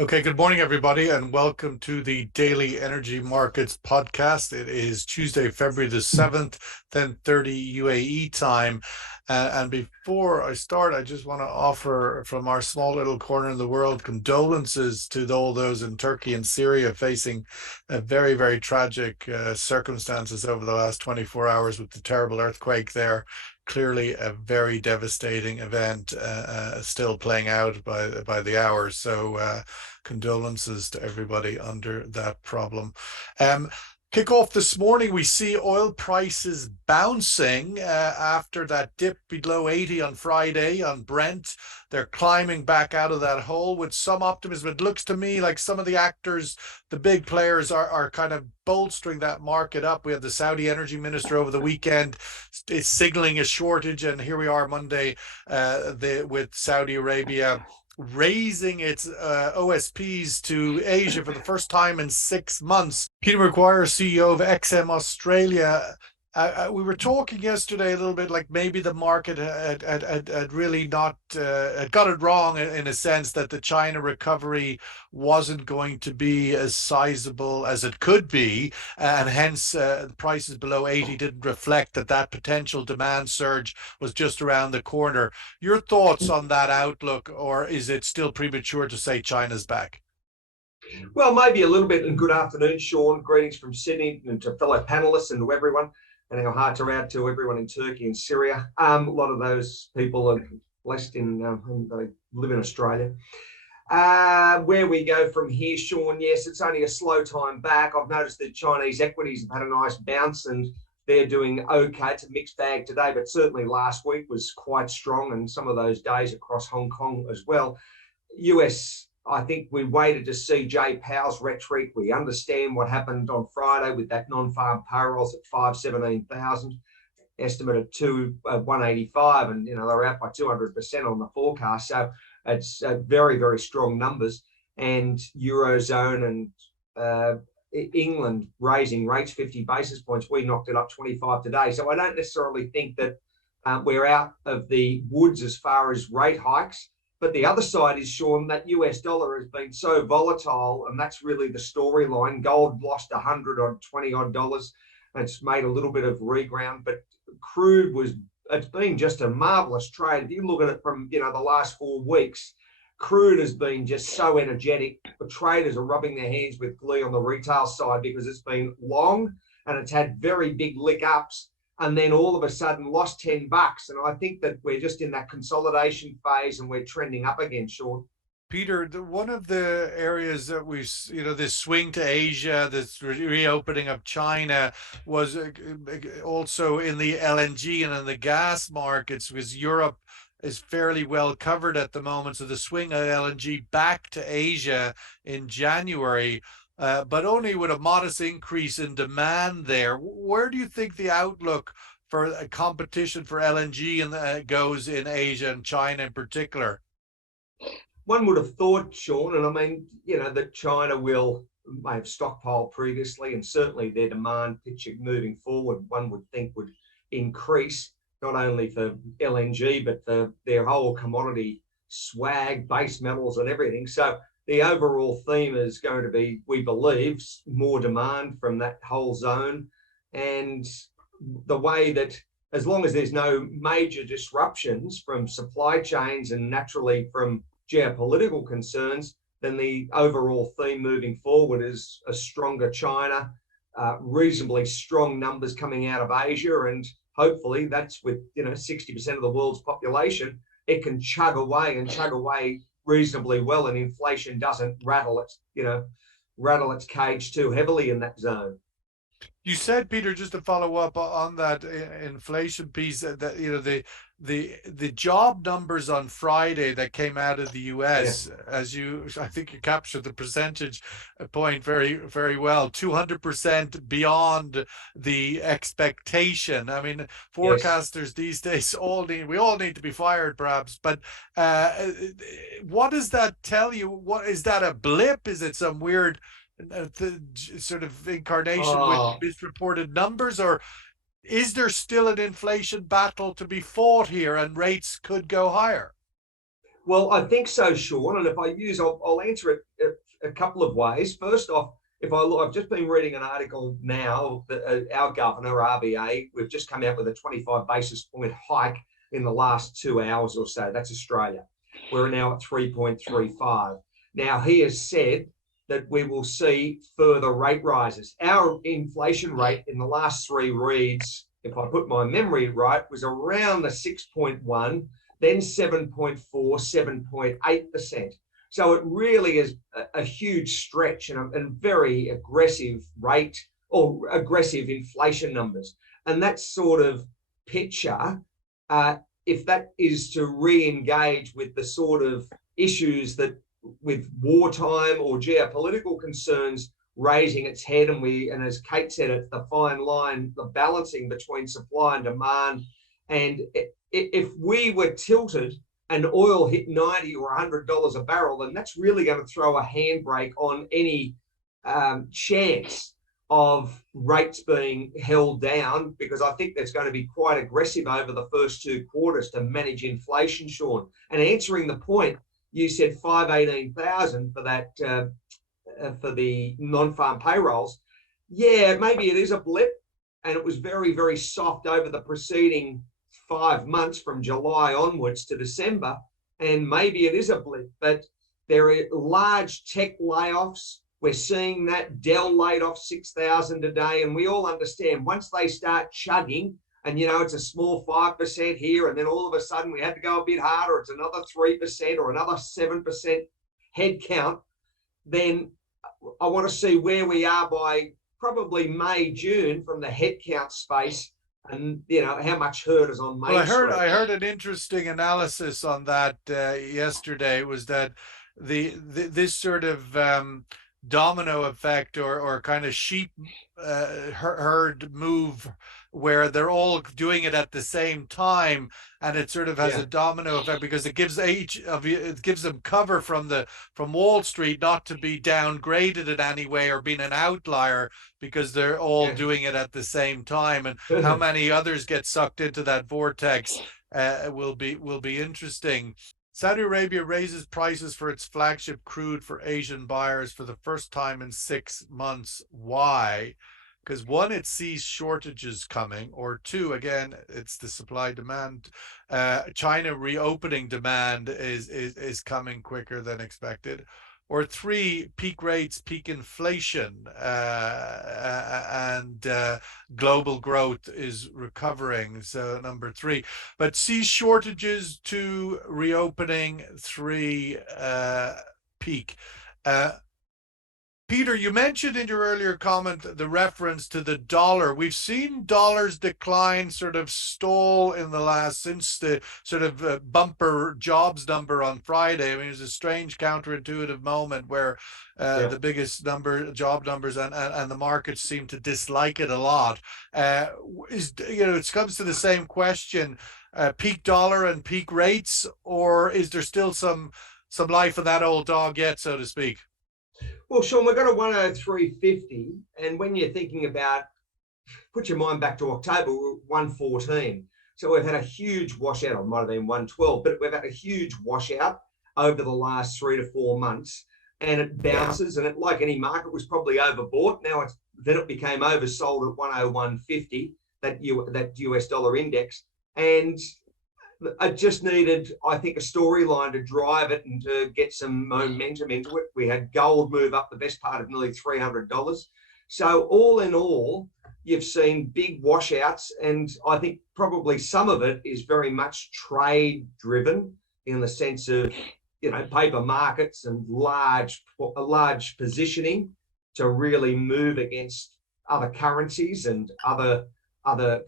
Okay, good morning, everybody, and welcome to the Daily Energy Markets podcast. It is Tuesday, February the 7th, 10:30 UAE time. And before I start, I just want to offer from our small little corner in the world condolences to all those in Turkey and Syria facing very, very tragic circumstances over the last 24 hours with the terrible earthquake there. Clearly a very devastating event still playing out by the hours. So condolences to everybody under that problem. Kick off this morning, we see oil prices bouncing after that dip below 80 on Friday on Brent. They're climbing back out of that hole with some optimism. It looks to me like some of the actors, the big players, are kind of bolstering that market up. We had the Saudi energy minister over the weekend is signaling a shortage, and here we are Monday with Saudi Arabia raising its OSPs to Asia for the first time in 6 months. Peter McGuire, CEO of XM Australia. We were talking yesterday a little bit like maybe the market had really not had got it wrong in a sense that the China recovery wasn't going to be as sizable as it could be, and hence prices below 80 didn't reflect that potential demand surge was just around the corner. Your thoughts on that outlook, or is it still premature to say China's back? Well, maybe a little bit. And good afternoon, Sean. Greetings from Sydney and to fellow panelists and to everyone. And our hearts are out to everyone in Turkey and Syria. A lot of those people are blessed they live in Australia. Where we go from here, Sean, yes, it's only a slow time back. I've noticed that Chinese equities have had a nice bounce and they're doing okay. It's a mixed bag today, but certainly last week was quite strong, and some of those days across Hong Kong as well. US, I think we waited to see Jay Powell's rhetoric. We understand what happened on Friday with that non-farm payrolls at 517,000, estimate of 185, and they're out by 200% on the forecast. So it's very, very strong numbers. And Eurozone and England raising rates 50 basis points. We knocked it up 25 today. So I don't necessarily think that we're out of the woods as far as rate hikes. But the other side is, Sean, that US dollar has been so volatile, and that's really the storyline. Gold lost 100 or 20 odd dollars. And it's made a little bit of reground, but crude it's been just a marvelous trade. If you look at it from, the last 4 weeks, crude has been just so energetic. The traders are rubbing their hands with glee on the retail side because it's been long and it's had very big lick ups, and then all of a sudden lost $10. And I think that we're just in that consolidation phase and we're trending up again, Sean. Peter, one of the areas that this swing to Asia, this reopening of China was also in the LNG and in the gas markets, because Europe is fairly well covered at the moment. So the swing of LNG back to Asia in January, but only with a modest increase in demand there. Where do you think the outlook for a competition for LNG goes in Asia and China in particular? One would have thought, Sean, and I mean, that China may have stockpiled previously, and certainly their demand picture moving forward, one would think would increase, not only for LNG, but for their whole commodity swag, base metals and everything. So the overall theme is going to be, we believe, more demand from that whole zone. And the way that, as long as there's no major disruptions from supply chains and naturally from geopolitical concerns, then the overall theme moving forward is a stronger China, reasonably strong numbers coming out of Asia, and hopefully that's with 60% of the world's population, it can chug away reasonably well, and inflation doesn't rattle its cage too heavily in that zone. You said, Peter, just to follow up on that inflation piece, that the job numbers on Friday that came out of the US, I think you captured the percentage point very, very well, 200% beyond the expectation. I mean, forecasters these days we all need to be fired, perhaps. But what does that tell you? What is that, a blip? Is it some weird the sort of incarnation with misreported numbers, or is there still an inflation battle to be fought here and rates could go higher? Well, I think so, Sean. And if I use, I'll answer it a couple of ways. First off, if I look, I've just been reading an article now that our governor, RBA, we've just come out with a 25 basis point hike in the last 2 hours or so. That's Australia. We're now at 3.35. Now, he has said that we will see further rate rises. Our inflation rate in the last three reads, if I put my memory right, was around the 6.1, then 7.4, 7.8%. So it really is a huge stretch and a very aggressive rate or aggressive inflation numbers. And that sort of picture, if that is to re-engage with the sort of issues that with wartime or geopolitical concerns raising its head, and as Kate said, it's the fine line, the balancing between supply and demand. And if we were tilted and oil hit $90 or $100 a barrel, then that's really going to throw a handbrake on any chance of rates being held down, because I think that's going to be quite aggressive over the first two quarters to manage inflation, Sean. And answering the point, you said 518,000 for that for the non-farm payrolls. Yeah, maybe it is a blip, and it was very, very soft over the preceding 5 months from July onwards to December, and maybe it is a blip, but there are large tech layoffs. We're seeing that Dell laid off 6,000 a day, and we all understand once they start chugging, and it's a small 5% here, and then all of a sudden we had to go a bit harder, it's another 3% or another 7% head count, then I want to see where we are by probably May, June from the headcount space, and how much hurt is on Main Well, I Street. heard an interesting analysis on that yesterday. Was that this sort of domino effect or kind of sheep herd move, where they're all doing it at the same time, and it sort of has Yeah, a domino effect because it gives them cover from Wall Street not to be downgraded in any way or being an outlier, because they're all yeah. doing it at the same time. And how many others get sucked into that vortex will be interesting. Saudi Arabia raises prices for its flagship crude for Asian buyers for the first time in 6 months. Why? Because one, it sees shortages coming, or two, again, it's the supply demand. China reopening demand is coming quicker than expected. Or three, peak rates, peak inflation, and global growth is recovering. So number three, but see shortages, two, reopening, three, peak. Peter, you mentioned in your earlier comment the reference to the dollar. We've seen dollars decline, sort of stall in the last, since the sort of bumper jobs number on Friday. I mean, it was a strange counterintuitive moment where Yeah. the biggest job numbers, and the markets seem to dislike it a lot. It comes to the same question: peak dollar and peak rates, or is there still some life in that old dog yet, so to speak? Well, Sean, we've got a 103.50, and when you're thinking about, put your mind back to October, 114. So we've had a huge washout, or it might have been 112, but we've had a huge washout over the last 3 to 4 months, and it bounces, and it, like any market, was probably overbought. Now then it became oversold at 101.50, that US dollar index, and I just needed, I think, a storyline to drive it and to get some momentum into it. We had gold move up the best part of nearly $300. So all in all, you've seen big washouts, and I think probably some of it is very much trade driven, in the sense of paper markets and large positioning to really move against other currencies and other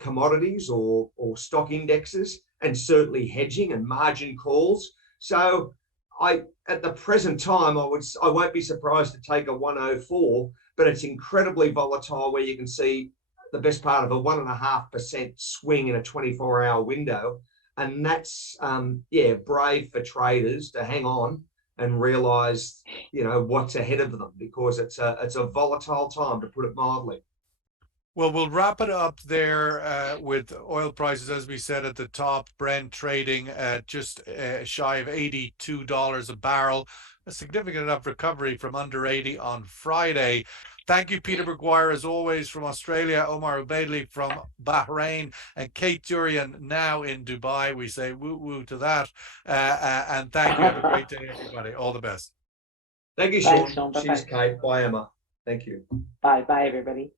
commodities or stock indexes, and certainly hedging and margin calls. So at the present time, I won't be surprised to take a 104, but it's incredibly volatile, where you can see the best part of a 1.5% swing in a 24-hour window. And that's brave for traders to hang on and realize what's ahead of them, because it's a volatile time, to put it mildly. Well, we'll wrap it up there with oil prices, as we said at the top. Brent trading at just shy of $82 a barrel, a significant enough recovery from under 80 on Friday. Thank you, Peter McGuire, as always, from Australia, Omar Ubaidli from Bahrain, and Kate Durian now in Dubai. We say woo woo to that. And thank you. Have a great day, everybody. All the best. Thank you, Thanks, Sean. Sean. Cheers, Bye-bye. Kate. Bye, Emma. Thank you. Bye. Bye, everybody.